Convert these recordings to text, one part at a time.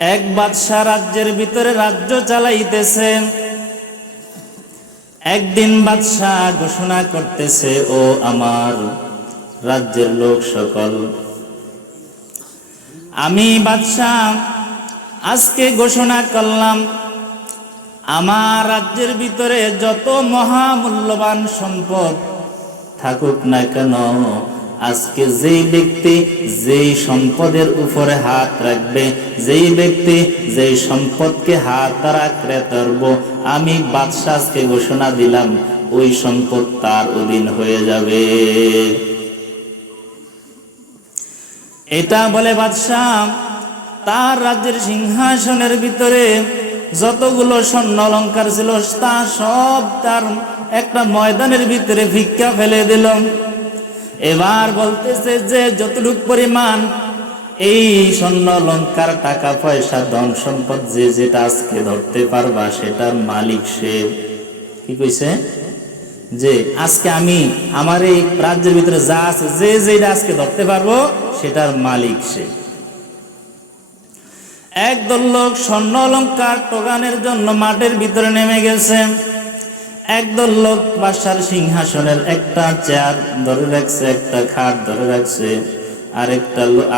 এক বাদশা রাজ্যের ভিতরে রাজ্য চালাইতেছে। একদিন বাদশা ঘোষণা করতেছে, ও আমার রাজ্যের লোক সকল, আমি বাদশা আজকে ঘোষণা করলাম, আমার রাজ্যের ভিতরে যত মহামূল্যবান সম্পদ থাকুক না কেন, আজকে যেই ব্যক্তি যেই সম্পদের উপরে হাত রাখবে, যেই ব্যক্তি যেই সম্পদকে হাত রাখতে পারব, আমি বাদশা আজকে ঘোষণা দিলাম ওই সম্পদ তার অধীন হয়ে যাবে। এটা বলে বাদশা তার রাজ্যের সিংহাসনের ভিতরে যতগুলো স্বর্ণ অলংকার ছিল তা সব তার একটা ময়দানের ভিতরে ভিক্ষা ফেলে দিল। এবার বলতেছে যে যতটুকু পরিমাণ এই স্বর্ণ অলংকার, টাকা পয়সা, ধন সম্পদ যে যেটা আজকে ধরতে পারবা সেটার মালিক সে। কি কইছে? যে আজকে আমি আমার এই রাজ্যের ভিতরে যা আছে যে যেটা আজকে ধরতে পারবো সেটার মালিক সে। একদল লোক স্বর্ণ অলংকার টোকানের জন্য মাঠের ভিতরে নেমে গেছে। একদল লোক বাদশার সিংহাসনের একটা চেয়ার ধরে রাখছে, একটা খাট ধরে রাখছে।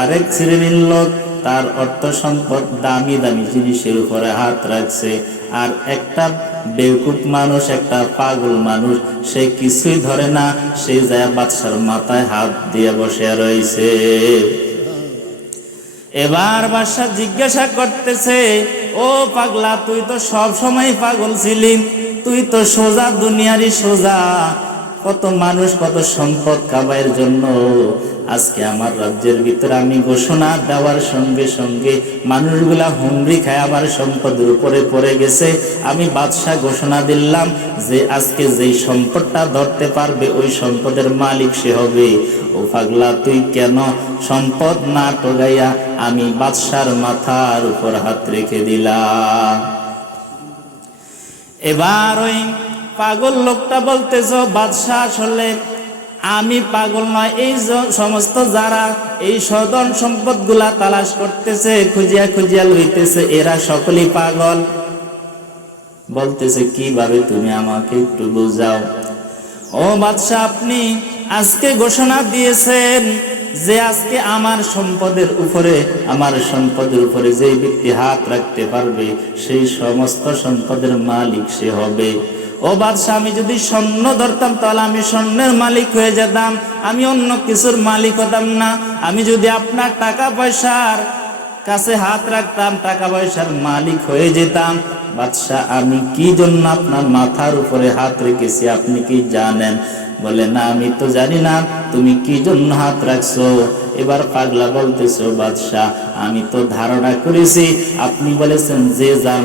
আরেক শ্রেণীর লোক তার অর্থ সম্পদ, দামি দামি জিনিসের উপরে হাত রাখছে। আর একটা বেকুব মানুষ, একটা পাগল মানুষ, সে কিছুই ধরে না, সে যায় বাদশার মাথায় হাত দিয়ে বসে রয়েছে। এবার বাদশা জিজ্ঞাসা করতেছে, ও পাগলা, তুই তো সব সময় পাগল ছিলি, তুই তো সোজা দুনিয়ারই সোজা, কত মানুষ কত সম্পদ কামাইয়ের জন্য আজকে আমার রাজ্যের ভিতরে আমি ঘোষণা দেওয়ার সঙ্গে সঙ্গে মানুষগুলা হুমড়ি খায় আমার সম্পদের উপরে পড়ে গেছে। আমি বাদশা ঘোষণা দিলাম যে আজকে যেই সম্পদটা ধরতে পারবে ওই সম্পদের মালিক সে হবে। ও পাগলা, তুই কেন সম্পদ না টোগাইয়া আমি বাদশার মাথার উপর হাত রেখে দিলাম? এবার ওই পাগল লোকটা বলতেছ, বাদশা আসলে আমি পাগল নয়, এই সমস্ত যারা এই সদন সম্পদ গুলা তালাশ করতেছে, খুঁজিয়া খুঁজিয়া লইতেছে, এরা সকলেই পাগল। বলতেছে, কিভাবে তুমি আমাকে একটু বুঝাও। ও বাদশা, আপনি আজকে ঘোষণা দিয়েছেন যে আজকে আমার সম্পদের উপরে যে ব্যক্তি হাত রাখতে পারবে সেই সমস্ত সম্পদের মালিক সে হবে। ও বাদশা, আমি যদি স্বর্ণ ধরতাম তাহলে আমি স্বর্ণের মালিক হয়ে যেতাম, আমি অন্য কিছুর মালিক হতাম না। আমি যদি আপনার টাকা পয়সার কাছে হাত রাখতাম, টাকা পয়সার মালিক হয়ে যেতাম। বাদশা, আমি কি জন্য আপনার মাথার উপরে হাত রেখেছি আপনি কি জানেন? বলে, না, আমি তো জানি না, তুমি কি জন্য হাত রাখছো? এবার পাগলা বলতেছো, বাদশা, আমি তো ধারণা করেছি আপনি বলেছেন যে যার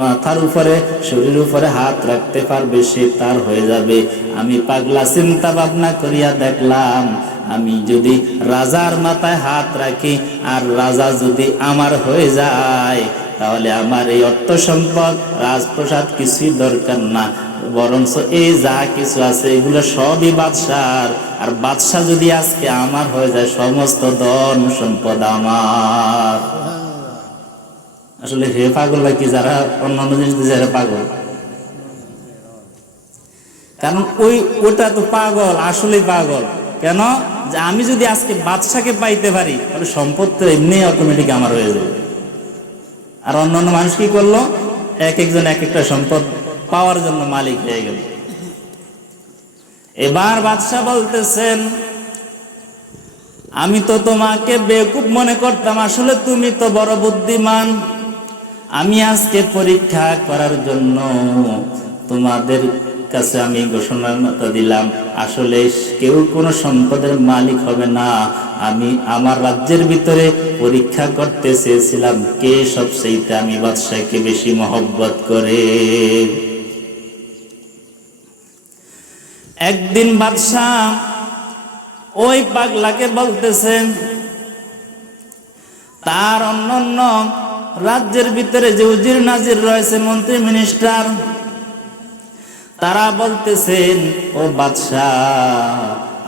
মাথার উপরে, শরীরের উপরে হাত রাখতে পারবে সে তার হয়ে যাবে। আমি পাগলা চিন্তা ভাবনা করিয়া দেখলাম, আমি যদি রাজার মাথায় হাত রাখি আর রাজা যদি আমার হয়ে যায়, তাহলে আমার এই অর্থ সম্পদ, রাজপ্রসাদ কিছুই দরকার না, বরঞ্চ এই যা কিছু আছে এগুলো সবই বাদশার। আর বাদশা যদি আজকে আমার হয়ে যায়, সমস্ত ধন সম্পদ আমার। আসলে হে পাগল কি যারা অন্যান্য জিনিস যারা পাগল, কারণ ওটা তো পাগল, আসলে পাগল। কেন? যে আমি যদি আজকে বাদশাকে পাইতে পারি তাহলে সম্পদ তো এমনি অটোমেটিক আমার হয়ে যাবে। আর অন্যান্য মানুষ কি করলো? এক একজন এক একটা সম্পদ পাওয়ার জন্য মালিক হয়ে গেল। এবার বাদশা বলতেছেন, আমি তো তোমাকে বেকুব মনে করতাম, আসলে তুমি তো বড় বুদ্ধিমান। আমি আজকে পরীক্ষা করার জন্য তোমাদের কাছে আমি ঘোষণা দিলাম, আসলে কেউ কোনো সম্পদের মালিক হবে না। আমি আমার রাজ্যের ভিতরে পরীক্ষা করতে চেয়েছিলাম কে সবচেয়ে আমি বাদশাকে বেশি মহব্বত করে। একদিন বাদশা ওই পাগলাকে বলতেছেন, তার অন্যান্য রাজ্যের ভিতরে যে উজির নাজির রয়েছে, মন্ত্রী মিনিস্টার, তারা বলতেছেন, ও বাদশা,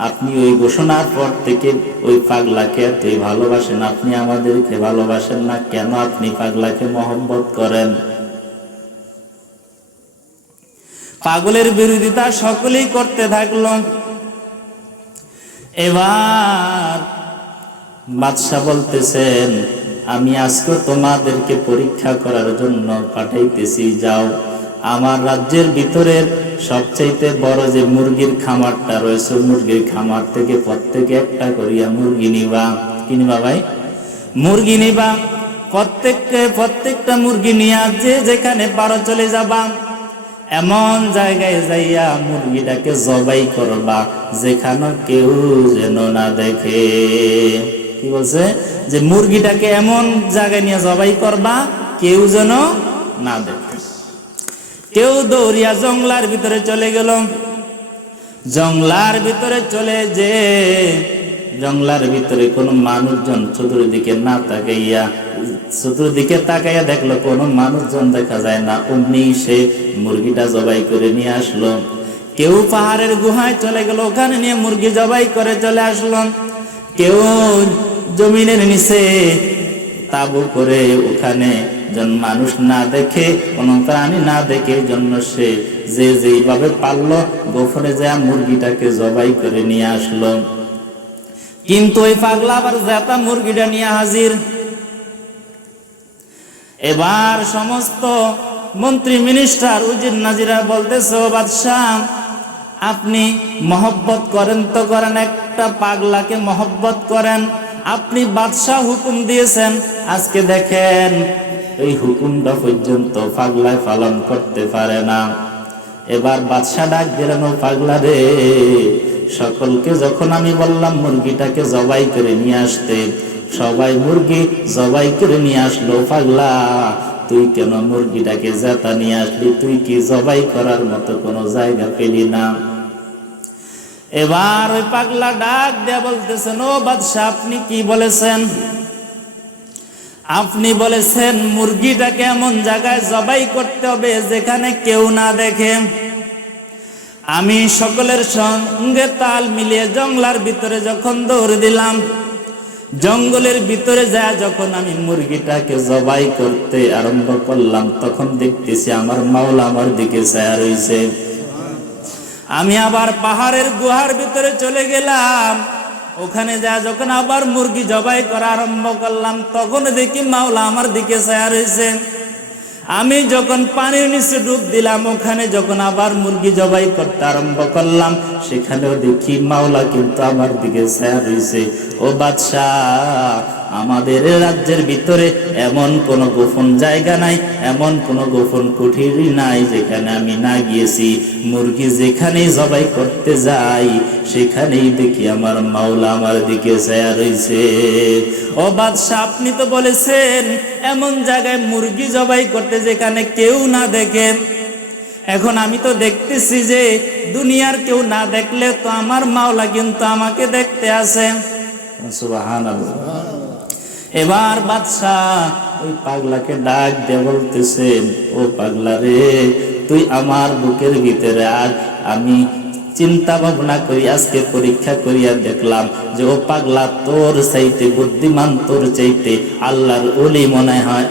আপনি ওই ঘোষণার পর থেকে ওই পাগলাকে এতই ভালোবাসেন, আপনি আমাদেরকে ভালোবাসেন না কেন? আপনি পাগলাকে মহব্বত করেন। পাগলের বিরোধিতা সকলেই করতে থাকলো। এবার বাদশা বলতেছেন, আমি আজকে তোমাদেরকে পরীক্ষা করার জন্য পাঠাইতেছি, যাও আমার রাজ্যের ভিতরের সবচাইতে বড় যে মুরগির খামারটা রয়েছে, মুরগির খামার থেকে প্রত্যেকে একটা করিয়া মুরগি নিবা। কি নিবা ভাই? মুরগি নিবা। প্রত্যেকটা মুরগি নিয়ে যে যেখানে পারো চলে যাবা, এমন জায়গায় যাইয়া মুরগিটাকে জবাই করবা যেখানে কেউ যেন না দেখে। কি বলছে? যে মুরগিটাকে এমন জায়গায় নিয়ে জবাই করবা কেউ যেন না দেখে। কেউ দৌড়িয়া জঙ্গলার ভিতরে চলে গেল। জঙ্গলার ভিতরে চলে যে জঙ্গলার ভিতরে কোনো মানুষজন চতুর্দিকে না তাকাইয়া, চতুর্দিকে তাকাইয়া দেখলো কোনো মানুষজন দেখা যায় না, অমনি সে মুরগিটা জবাই করে নিয়ে আসলো। কেউ পাহাড়ের গুহায় চলে গেল, ওখানে নিয়ে মুরগি জবাই করে চলে আসলো। কেউ জমিনের নিচে তাবু করে ওখানে যেন মানুষ না দেখে, কোনো প্রাণী না দেখে জন্য সে যে যেইভাবে পারলো গোফরে যায় মুরগিটাকে জবাই করে নিয়ে আসলো। কিন্তু ওই পাগলা আবার জাতা মুরগিটা নিয়ে হাজির। এবার সমস্ত মন্ত্রী মিনিস্টার উজির নাজিরা বলতেছে, ও বাদশাহ আপনি মহব্বত করেন তো করেন, একটা পাগলাকে মহব্বত করেন, আপনি বাদশাহ হুকুম দিয়েছেন, আজকে দেখেন এই হুকুমটা পর্যন্ত পাগলায় পালন করতে পারে না। এবার বাদশাহ ডাক দিলেন, ও পাগলা রে, সকলকে যখন আমি বললাম মুরগিটাকে জবাই করে নিয়ে আসতে, সবাই মুরগি জবাই করে নিয়ে আসলো, পাগলা তুই কেন মুরগিটাকে জেতা নিয়ে আসলি? তুই কি জবাই করার মতো কোনো জায়গা পেলি না? এবার ওই পাগলা ডাক দেয়া বলতেছেন, ও বাদশাহ আপনি কি বলেছেন? আপনি বলেছেন মুরগিটাকে এমন জায়গায় জবাই করতে হবে যেখানে কেউ না দেখে। আমি সকলের সঙ্গে তাল মিলিয়ে জঙ্গলার ভিতরে যখন দৌড় দিলাম, জঙ্গলের ভিতরে যায় যখন আমি মুরগিটাকে জবাই করতে আরম্ভ করলাম, তখন দেখতেছি আমার মাওলা আমার দিকে ছায়া রয়েছে। আমি আবার পাহাড়ের গুহার ভিতরে চলে গেলাম, ওখানে যায় যখন আবার মুরগি জবাই করা আরম্ভ করলাম, তখন দেখি মাওলা আমার দিকে ছায়া রয়েছে। আমি যখন পানির নিচে ডুব দিলাম, ওখানে যখন আবার মুরগি জবাই করতে আরম্ভ করলাম, সেখানেও দেখি মাওলা কিন্তু আমার দিকে ছায়া রয়েছে। ও বাদশাহ আমাদের রাজ্যের ভিতরে এমন কোন গোপন জায়গা নাই, এমন কোন গোপন কুঠিরি নাই যেখানে আমি না গিয়েছি। মুরগি যেখানেই জবাই করতে যাই সেখানেই দেখি আমার মাওলা আমার দিকে ছায়া রয়েছে। ও বাদশাহ আপনি তো বলেছেন এমন জায়গায় মুরগি জবাই করতে যেখানে কেউ না দেখে, এখন আমি তো দেখতেছি যে দুনিয়ার কেউ না দেখলে তো আমার মাওলা কিন্তু আমাকে দেখতে আছে। সুবহানাল্লাহ। এবার বাদশাহ ওই পাগলাকে ডাক দিয়ে বলতেছেন, ও পাগলা রে, তুই আমার বুকের ভিতরে আজ আমি চিন্তা ভাবনা করি আজকে পরীক্ষা করিয়া দেখলাম যে ও পাগলা তোর চাইতে বুদ্ধিমান, তোর চাইতে আল্লাহর ওলি মনে হয়